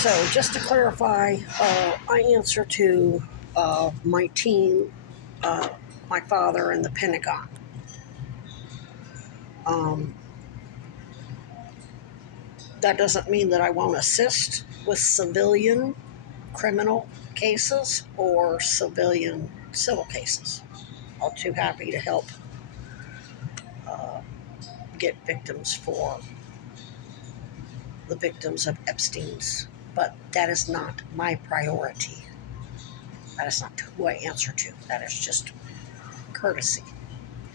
So, just to clarify, I answer to my team, my father, and the Pentagon. Um, that doesn't mean that I won't assist with civilian criminal cases or civilian civil cases. I'm too happy to help uh, get victims for the victims of Epstein's, but that is not my priority. That is not who I answer to. That is just courtesy,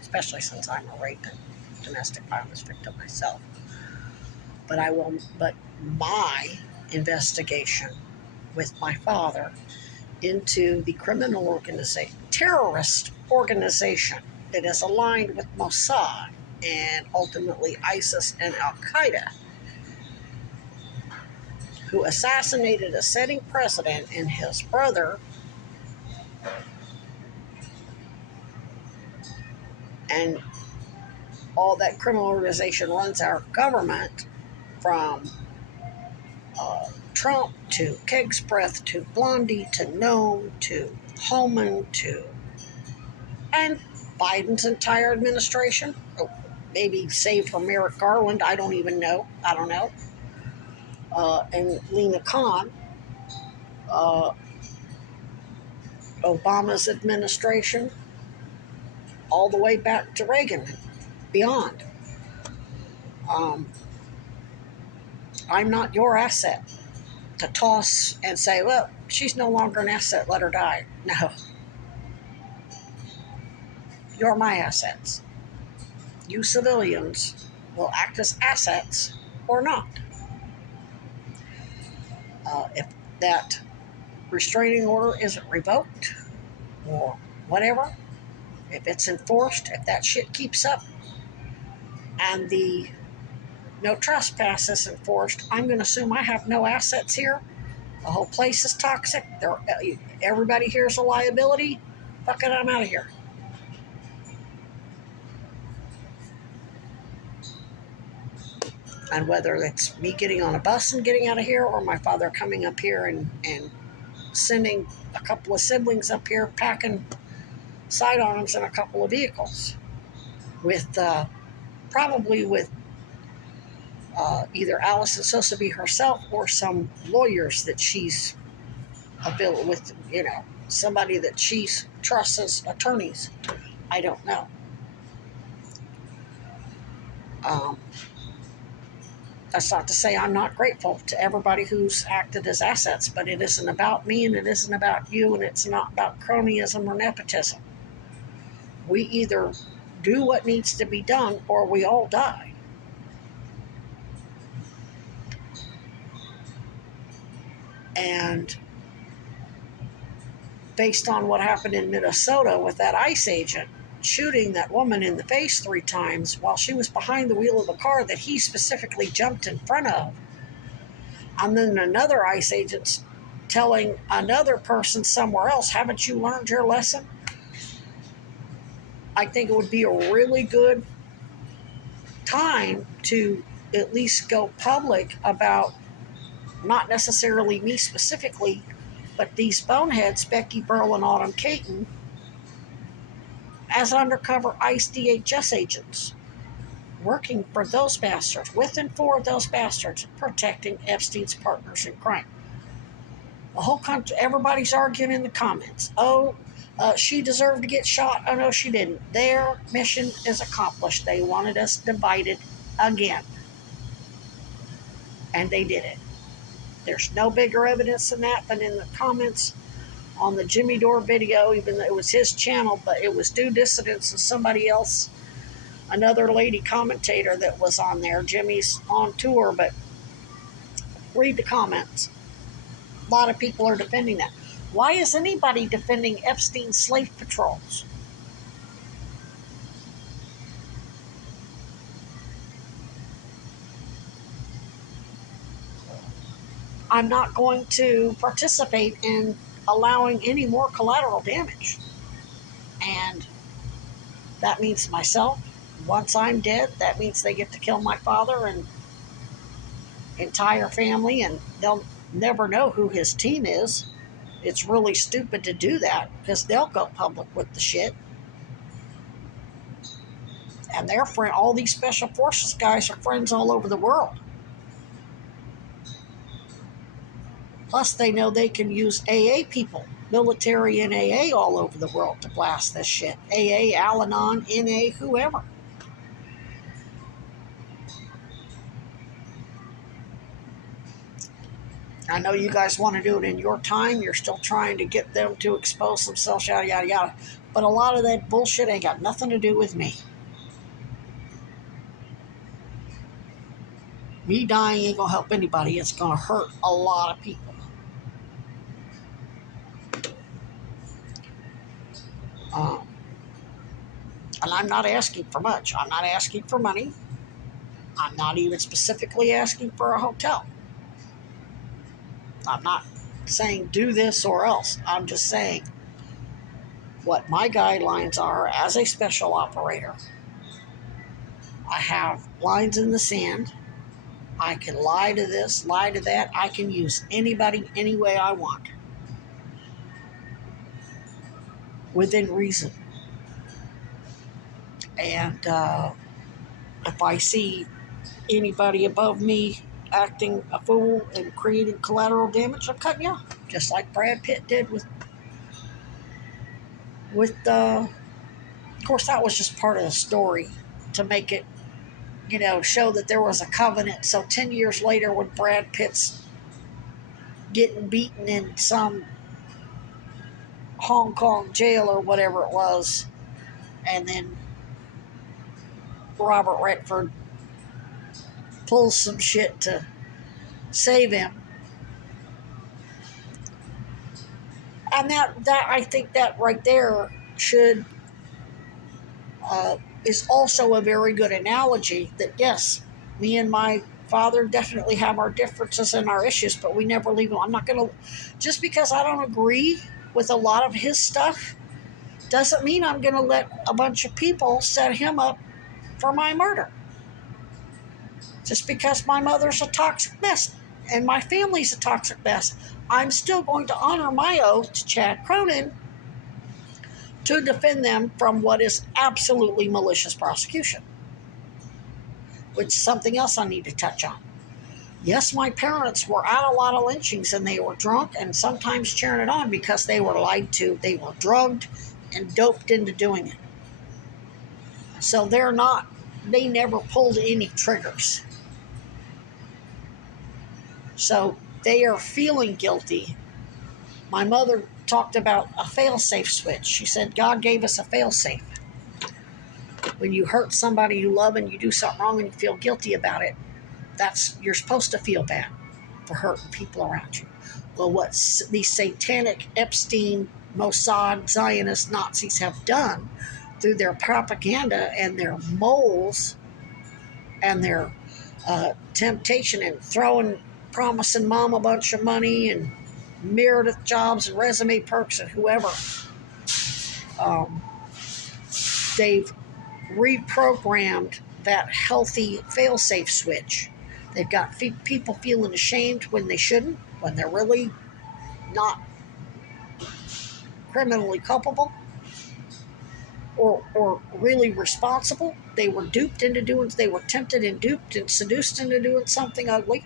especially since I'm a rape and domestic violence victim myself. But my investigation with my father into the criminal organization, terrorist organization that is aligned with Mossad and ultimately ISIS and Al Qaeda, who assassinated a sitting president and his brother, and all that criminal organization runs our government from Trump to Keg's Breath to Blondie to Nome to Holman to and Biden's entire administration. Oh, maybe save for Merrick Garland. I don't even know. I don't know. And Lena Khan, uh, Obama's administration, all the way back to Reagan and beyond. Um, I'm not your asset to toss and say, well, she's no longer an asset, let her die. No, you're my assets. You civilians will act as assets or not. If that restraining order isn't revoked or whatever, if it's enforced, if that shit keeps up and the no trespass is enforced, I'm going to assume I have no assets here. The whole place is toxic. Everybody here is a liability. Fuck it, I'm out of here. And whether it's me getting on a bus and getting out of here or my father coming up here and sending a couple of siblings up here packing sidearms in a couple of vehicles with probably with either Allison Sosabe herself or some lawyers that she's built with, somebody that she trusts as attorneys. I don't know. Um, that's not to say I'm not grateful to everybody who's acted as assets, but it isn't about me and it isn't about you and it's not about cronyism or nepotism. We either do what needs to be done or we all die. And based on what happened in Minnesota with that ICE agent shooting that woman in the face 3 times while she was behind the wheel of the car that he specifically jumped in front of, and then another ICE agent telling another person somewhere else, haven't you learned your lesson? I think it would be a really good time to at least go public about not necessarily me specifically, but these boneheads, Becky Burl and Autumn Caton, as undercover ICE DHS agents, working for those bastards, with and for those bastards, protecting Epstein's partners in crime. The whole country, everybody's arguing in the comments. She deserved to get shot. Oh, no, she didn't. Their mission is accomplished. They wanted us divided again. And they did it. There's no bigger evidence than that than in the comments on the Jimmy Dore video, even though it was his channel, but it was due dissidence of somebody else, another lady commentator that was on there. Jimmy's on tour, but read the comments. A lot of people are defending that. Why is anybody defending Epstein's slave patrols? I'm not going to participate in allowing any more collateral damage. And that means myself. Once I'm dead, that means they get to kill my father and entire family, and they'll never know who his team is. It's really stupid to do that because they'll go public with the shit. And their friend, all these special forces guys are friends all over the world. Plus, they know they can use AA people, military and AA all over the world to blast this shit. AA, Al Anon, NA, whoever. I know you guys want to do it in your time. You're still trying to get them to expose themselves, yada, yada, yada. But a lot of that bullshit ain't got nothing to do with me. Me dying ain't going to help anybody. It's going to hurt a lot of people. Um, and I'm not asking for much. I'm not asking for money. I'm not even specifically asking for a hotel. I'm not saying do this or else. I'm just saying what my guidelines are as a special operator. I have lines in the sand. I can lie to this, lie to that. I can use anybody any way I want within reason. And if I see anybody above me acting a fool and creating collateral damage, I'm cutting you off. Just like Brad Pitt did with of course, that was just part of the story to make it, show that there was a covenant. So 10 years later, when Brad Pitt's getting beaten in some Hong Kong jail or whatever it was, and then Robert Redford pulls some shit to save him. And that I think that right there should is also a very good analogy that yes, me and my father definitely have our differences and our issues, but we never leave them. I'm not going to, just because I don't agree with a lot of his stuff, doesn't mean I'm going to let a bunch of people set him up for my murder. Just because my mother's a toxic mess and my family's a toxic mess, I'm still going to honor my oath to Chad Cronin to defend them from what is absolutely malicious prosecution, which is something else I need to touch on. Yes, my parents were at a lot of lynchings and they were drunk and sometimes cheering it on because they were lied to. They were drugged and doped into doing it. So they never pulled any triggers. So they are feeling guilty. My mother talked about a fail-safe switch. She said God gave us a fail-safe. When you hurt somebody you love and you do something wrong and you feel guilty about it, you're supposed to feel bad for hurting people around you. Well, what these satanic Epstein, Mossad, Zionist Nazis have done through their propaganda and their moles and their temptation and promising mom a bunch of money and Meredith jobs and resume perks and whoever, they've reprogrammed that healthy fail-safe switch. They've got people feeling ashamed when they shouldn't, when they're really not criminally culpable or really responsible. They were they were tempted and duped and seduced into doing something ugly.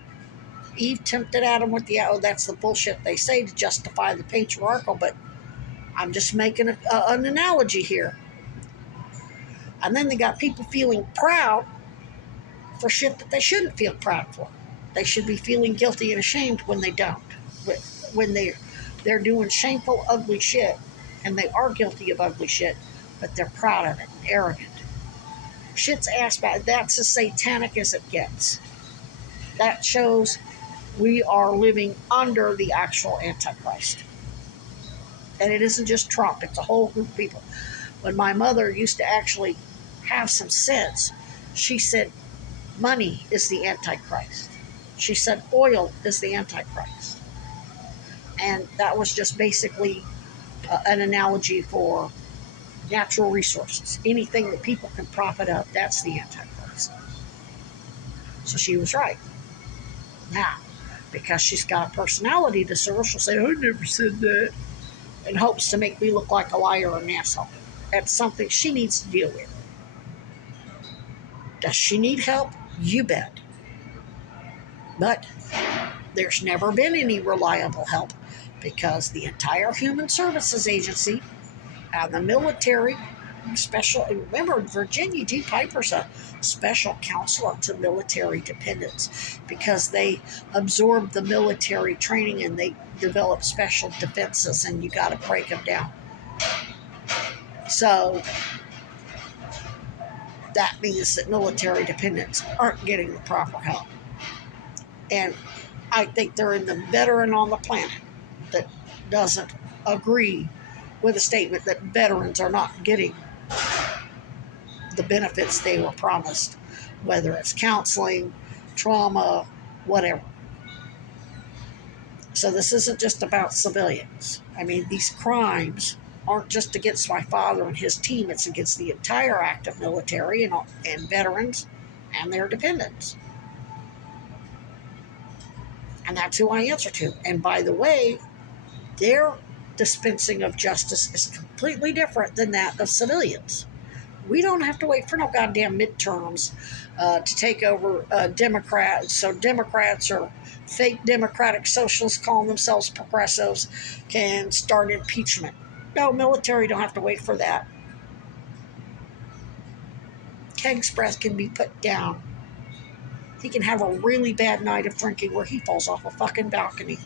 Eve tempted Adam with that's the bullshit they say to justify the patriarchal, but I'm just making an analogy here. And then they got people feeling proud for shit that they shouldn't feel proud for. They should be feeling guilty and ashamed when they don't. When they're doing shameful, ugly shit, and they are guilty of ugly shit, but they're proud of it and arrogant. Shit's ass bad. That's as satanic as it gets. That shows we are living under the actual Antichrist. And it isn't just Trump, it's a whole group of people. When my mother used to actually have some sense, she said, money is the Antichrist. She said, oil is the Antichrist. And that was just basically an analogy for natural resources. Anything that people can profit of, that's the Antichrist. So she was right. Now, because she's got a personality disorder. She'll say, "I never said that," in hopes to make me look like a liar or an asshole. That's something she needs to deal with. Does she need help? You bet. But there's never been any reliable help because the entire Human Services Agency and the military special, remember, Virginia G. Piper's a special counselor to military dependents because they absorb the military training and they develop special defenses, and you got to break them down. So that means that military dependents aren't getting the proper help. And I think they're in the veteran on the planet that doesn't agree with a statement that veterans are not getting the benefits they were promised, whether it's counseling, trauma, whatever. So this isn't just about civilians. I mean, these crimes aren't just against my father and his team, it's against the entire active military and veterans and their dependents. And that's who I answer to. And by the way, their dispensing of justice is completely different than that of civilians. We don't have to wait for no goddamn midterms to take over Democrats. So Democrats or fake Democratic socialists calling themselves progressives can start impeachment. No, military don't have to wait for that. Keg's breath can be put down. He can have a really bad night of drinking where he falls off a fucking balcony.